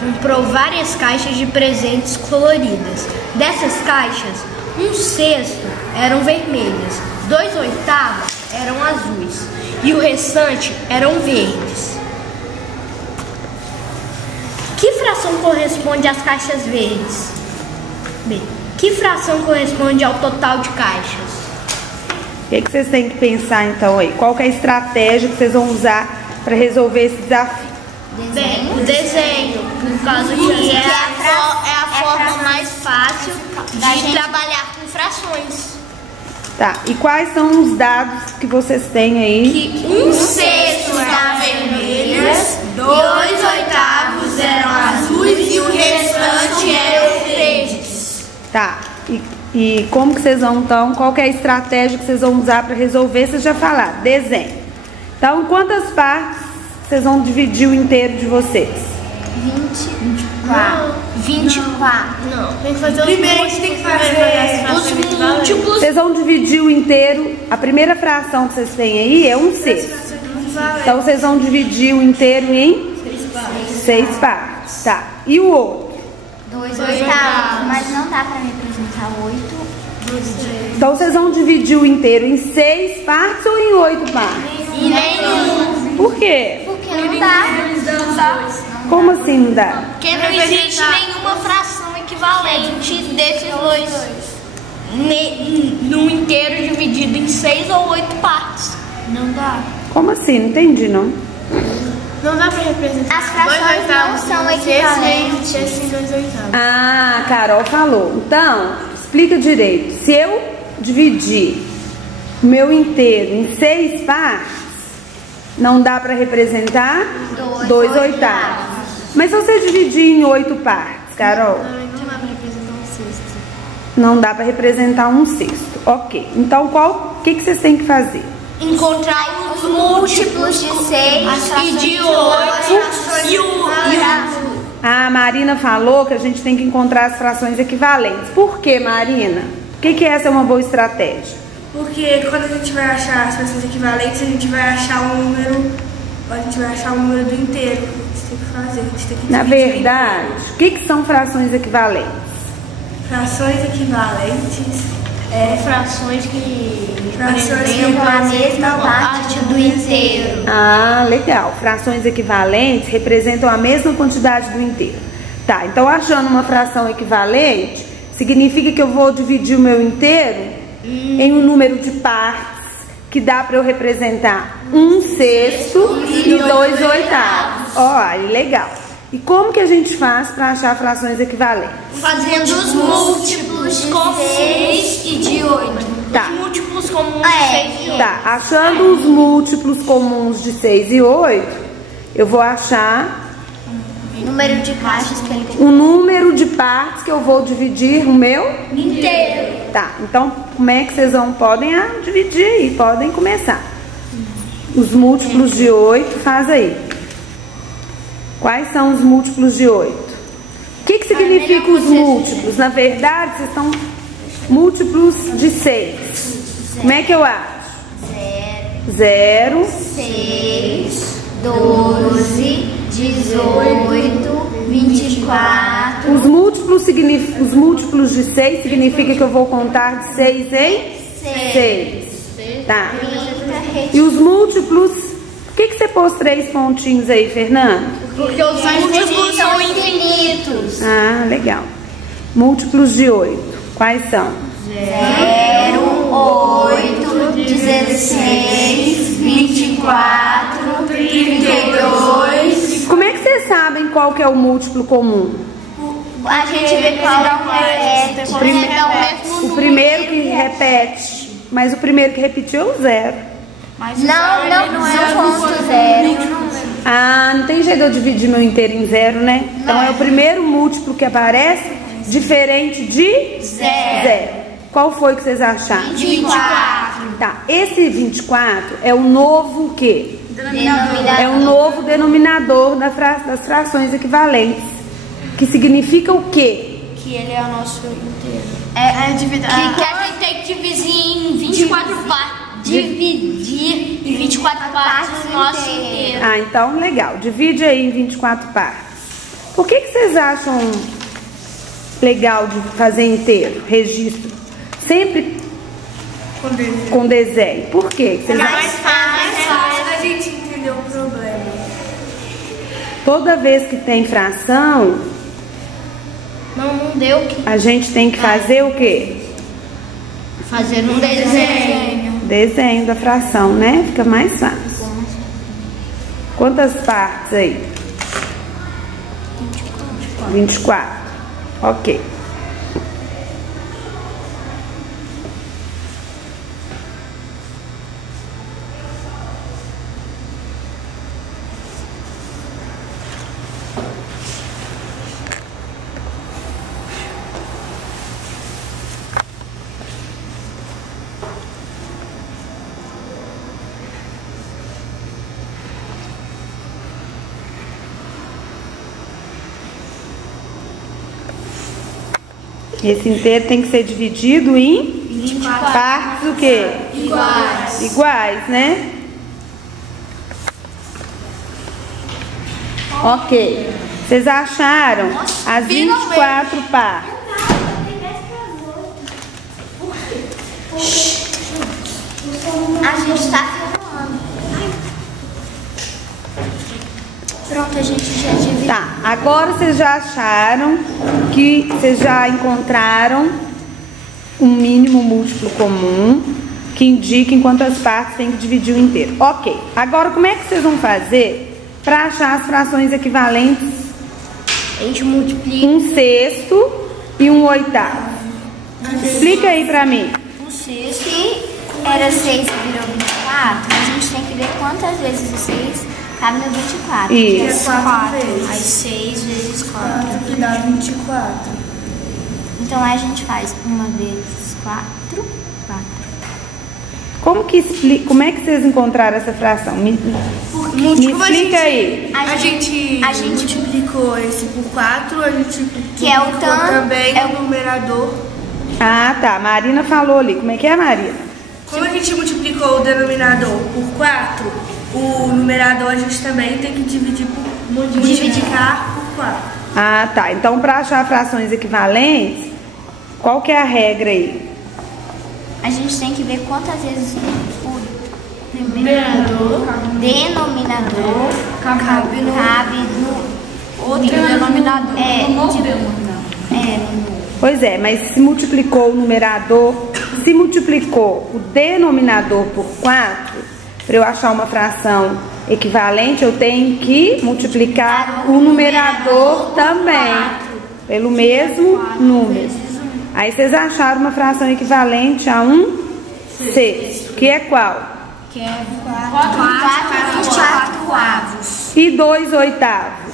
comprou várias caixas de presentes coloridas. Dessas caixas, 1/6 eram vermelhas, 2/8 eram azuis e o restante eram verdes. Que fração corresponde às caixas verdes? B. Que fração corresponde ao total de caixas? O que vocês têm que pensar então aí? Qual que é a estratégia que vocês vão usar para resolver esse desafio? Bem, o desenho, por causa que é a forma mais fácil de trabalhar com frações. Tá, e quais são os dados que vocês têm aí? Que 1/6 eram vermelhas, 2/8 eram azuis e o restante eram verdes. Tá, e como que vocês vão então, qual que é a estratégia que vocês vão usar para resolver? Vocês já falaram, desenho. Então, quantas partes vocês vão dividir o inteiro de vocês? 24. Não, tem que fazer Primeiro a gente tem que fazer os múltiplos. Vocês vão dividir o inteiro, a primeira fração que vocês têm aí é 1/6. Então, vocês vão dividir o inteiro em 6 partes. Tá, e o outro? 2/8, mas não dá pra representar 8. Então, vocês vão dividir o inteiro em 6 partes ou em 8 partes? E nenhum. Por quê? Porque não dá. Como assim não dá? Porque não existe nenhuma fração equivalente desses dois. No inteiro dividido em 6 ou 8 partes. Não dá. Como assim? Não entendi, não. Não dá pra representar. As frações não são equivalentes. Assim, 2/8. Ah, a Carol falou. Então, explica direito. Se eu dividir o meu inteiro em 6 partes, não dá para representar 2/8. Mas se você dividir em 8 partes, Carol? Não dá pra representar 1/6. Não dá para representar 1/6. Ok. Então, o que vocês têm que fazer? Encontrar os múltiplos de 6 e de 8 A Marina falou que a gente tem que encontrar as frações equivalentes. Por que, Marina? Por que essa é uma boa estratégia? Porque quando a gente vai achar as frações equivalentes, a gente vai achar um número, do inteiro. A gente tem que fazer, a gente tem que Na dividir. verdade, o que são frações equivalentes? Frações equivalentes frações que representam a mesma parte do inteiro. Ah, legal. Frações equivalentes representam a mesma quantidade do inteiro. Tá, então achando uma fração equivalente, significa que eu vou dividir o meu inteiro em um número de partes que dá para eu representar 1/6 e 2/8. Olha, legal. E como que a gente faz para achar frações equivalentes? Fazendo os múltiplos comuns e de 8. Tá. Os múltiplos comuns de 6 e 8. Tá, achando os múltiplos comuns de 6 e 8, eu vou achar Número de caixas que ele o número de partes que eu vou dividir o meu Inteiro. Tá, então como é que vocês podem dividir aí, podem começar. Os múltiplos de 8, faz aí. Quais são os múltiplos de 8? O que significa os múltiplos? Na verdade, vocês estão múltiplos de 6. Como é que eu acho? 0, 6, 12, 18, 24. Os múltiplos de 6 significa que eu vou contar de 6 em 6. Tá. E os múltiplos... Por que você pôs 3 pontinhos aí, Fernando? Porque os múltiplos são infinitos. Ah, legal. Múltiplos de 8. Quais são? 0, 8, 16, 24, 32. Como é que vocês sabem qual que é o múltiplo comum? A gente vê qual é O primeiro que repete. Mas o primeiro que repetiu é o 0. Não é o ponto 0. Ah, não tem jeito de eu dividir meu inteiro em 0, né? Então é o primeiro múltiplo que aparece diferente de 0. Qual foi que vocês acharam? 24. Tá, esse 24 é o novo o quê? É o novo denominador das frações equivalentes. Que significa o quê? Que ele é o nosso inteiro. Que a gente tem que dividir em 24 partes. Dividir em 24 partes o nosso inteiro. Ah, então legal. Divide aí em 24 partes. Por que vocês acham legal de fazer inteiro, registro? Sempre com desenho. Por quê? Vocês acham? mais fácil a gente entender o problema. Toda vez que tem fração, Não deu que a gente tem que fazer o quê? fazer um desenho. Desenho da fração, né? Fica mais fácil. Quantas partes aí? 24. Ok. Esse inteiro tem que ser dividido em 24 partes o quê? iguais. Iguais, né? Ok. Vocês acharam as 24 partes? A gente tá filmando. Pronto, a gente já dividiu. Tá, agora vocês já acharam que vocês já encontraram um mínimo múltiplo comum que indica em quantas partes tem que dividir o inteiro. Ok, agora como é que vocês vão fazer para achar as frações equivalentes? A gente multiplica 1/6 e 1/8. Explica aí pra mim. um sexto. Se era 6 e virou 24, a gente tem que ver quantas vezes o 6 cabe no 24. Isso. 4 vezes. Aí 6 vezes 4. 4 que dá 24. Então aí a gente faz 1 vezes 4, 4. Como é que vocês encontraram essa fração? Me explica aí. A gente multiplicou esse por 4, a gente Que é o multiplicou tanto- também é o- o numerador. Ah, tá. A Marina falou ali. Como é que é, Marina? Como a gente multiplicou o denominador por 4, o numerador a gente também tem que dividir por multiplicar por 4. Ah, tá. Então, para achar frações equivalentes, qual que é a regra aí? A gente tem que ver quantas vezes o denominador cabe no outro denominador. Pois é, mas se multiplicou o numerador, se multiplicou o denominador por 4, para eu achar uma fração equivalente, eu tenho que multiplicar o numerador também, pelo mesmo número. Aí vocês acharam uma fração equivalente a 1/6, que é qual? Que é 4 avos. E 2/8.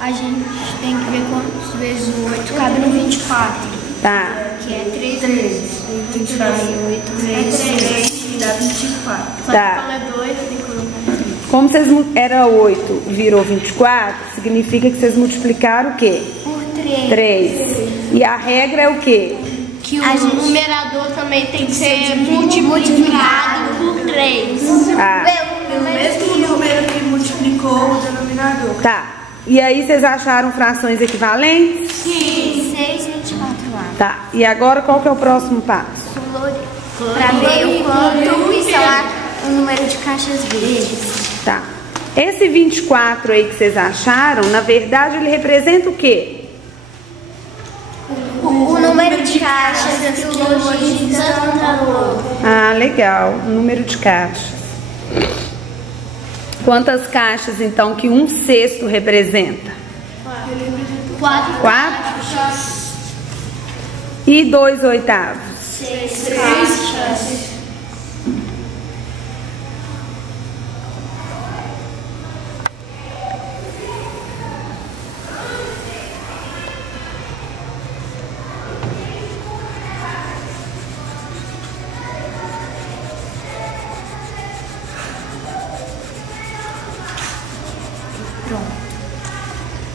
A gente tem que ver quantas vezes o 8 cabe no 24. Tá. Que é 3 vezes. 8 vezes 3. Que dá 24. Tá. Quando é 2, tem que colocar 3. Como vocês era 8, virou 24, significa que vocês multiplicaram o quê? Por 3. 3. E a regra é o quê? Que o numerador também tem que ser multiplicado por 3. Ah, Pelo mesmo número que multiplicou o denominador. tá. E aí vocês acharam frações equivalentes? Sim. 6 e 24 avos. Tá. E agora qual que é o próximo passo? Para ver o quanto que são o número de caixas verdes. Tá. Esse 24 aí que vocês acharam, na verdade ele representa o quê? O número de caixas que o lojista controlou. Ah, legal. O número de caixas. Quantas caixas, então, que 1/6 representa? 4 4. E 2/8? 6 caixas.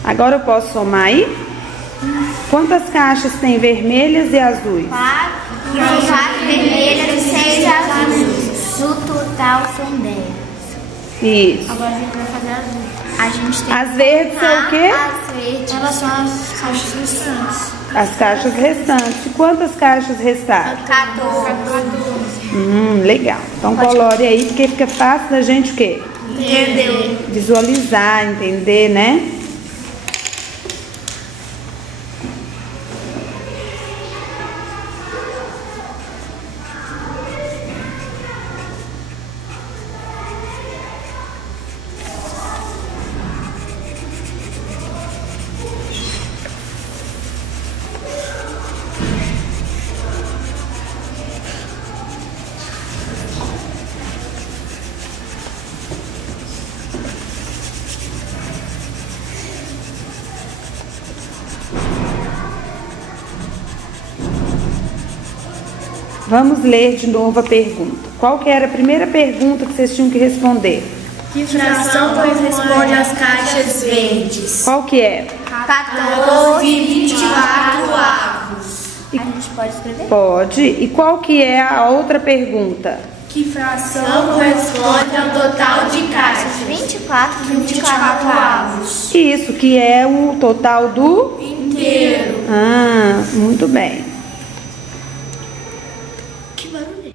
Agora eu posso somar aí? Quantas caixas tem vermelhas e azuis? 4 vermelhas e 6 azuis. No total são 10. Isso. Agora a gente vai fazer azul. A gente tem As que verdes são o quê? As verdes. Elas são as caixas restantes. As caixas restantes. E quantas caixas restaram? 14. Legal. Então colore aí, porque fica fácil da gente o quê? Entendeu? Visualizar, entender, né? Vamos ler de novo a pergunta. Qual que era a primeira pergunta que vocês tinham que responder? Que fração corresponde às caixas verdes? Qual que é? 14 e 24 avos. A gente pode escrever? Pode. E qual que é a outra pergunta? Que fração corresponde ao total de caixas? 24 e 24 avos. Isso, que é o total do Inteiro. Muito bem. Que barulho.